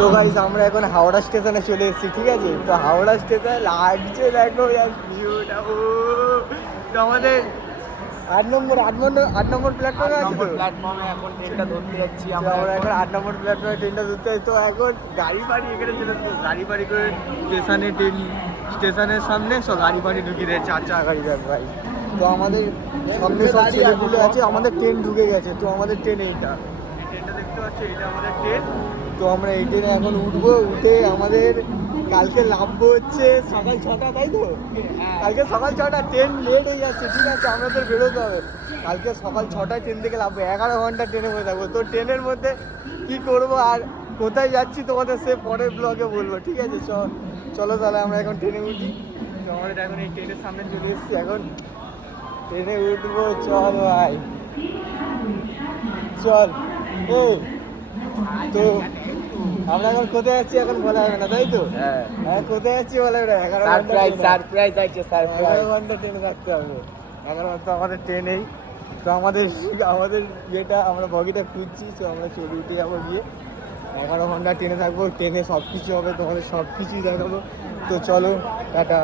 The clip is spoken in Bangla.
তো গাইস আমরা এখন হাওড়া স্টেশনে চলে এসেছি, ঠিক আছে? তো হাওড়া স্টেশন লাগছে, দেখো ভিউটা। ও তো আমাদের 8 নম্বর প্ল্যাটফর্মে আছে তো। প্ল্যাটফর্মে এখন ট্রেনটা ধরতে যাচ্ছি তো আমরা এখন 8 নম্বর প্ল্যাটফর্মে ট্রেনটা ধরতে যাচ্ছি। তো এখন গাড়ি বাড়ি এখানে চলে আসবো, গাড়ি বাড়ি করে স্টেশনের সামনে সব গাড়ি বাড়ি ঢুকিয়ে দেয়, 4 চাকা গাড়ি দেখ ভাই। তো আমাদের সামনে সব ছেলেগুলো আছে, আমাদের ট্রেন ঢুকে গেছে। তো আমাদের ট্রেন এইটা, এই ট্রেনটা দেখতে পাচ্ছি, এটা আমাদের ট্রেন। তো আমরা এই ট্রেনে এখন উঠবো, উঠে আমাদের কালকে নামবো হচ্ছে সকাল 6টা, তাই তো? কালকে সকাল 6টা, ট্রেন লেট হয়ে যাচ্ছে, ঠিক আছে? আমাদের বেরোতে হবে কালকে সকাল 6টায় ট্রেন থেকে নামবো, 11 ঘন্টা ট্রেনে বসে থাকবো। তো ট্রেনের মধ্যে কি করবো আর কোথায় যাচ্ছি তোমাদের সে পরের ব্লগে বলবো, ঠিক আছে? চলো তাহলে আমরা এখন ট্রেনে উঠি। তো আমাদের এখন এই ট্রেনের সামনে চলে এসেছি, এখন ট্রেনে উঠবো। চল ভাই চল। ও তো আমরা এখন কোথায় যাচ্ছি এখন বলা হবে না, তাই তো? হ্যাঁ কোথায় যাচ্ছি বলা হবে না। সারপ্রাইজ আছে, 11 ঘন্টা ট্রেনে থাকতে হবে, 11 ঘন্টা আমাদের ট্রেনেই। তো আমাদের ইয়েটা আমরা বগিটা খুঁজছি। তো আমরা চলে উঠে যাবো গিয়ে, 11 ঘন্টা ট্রেনে থাকবো, ট্রেনে সব কিছু হবে, তোমাদের সব কিছুই দেখাবো। তো চলো টাটা।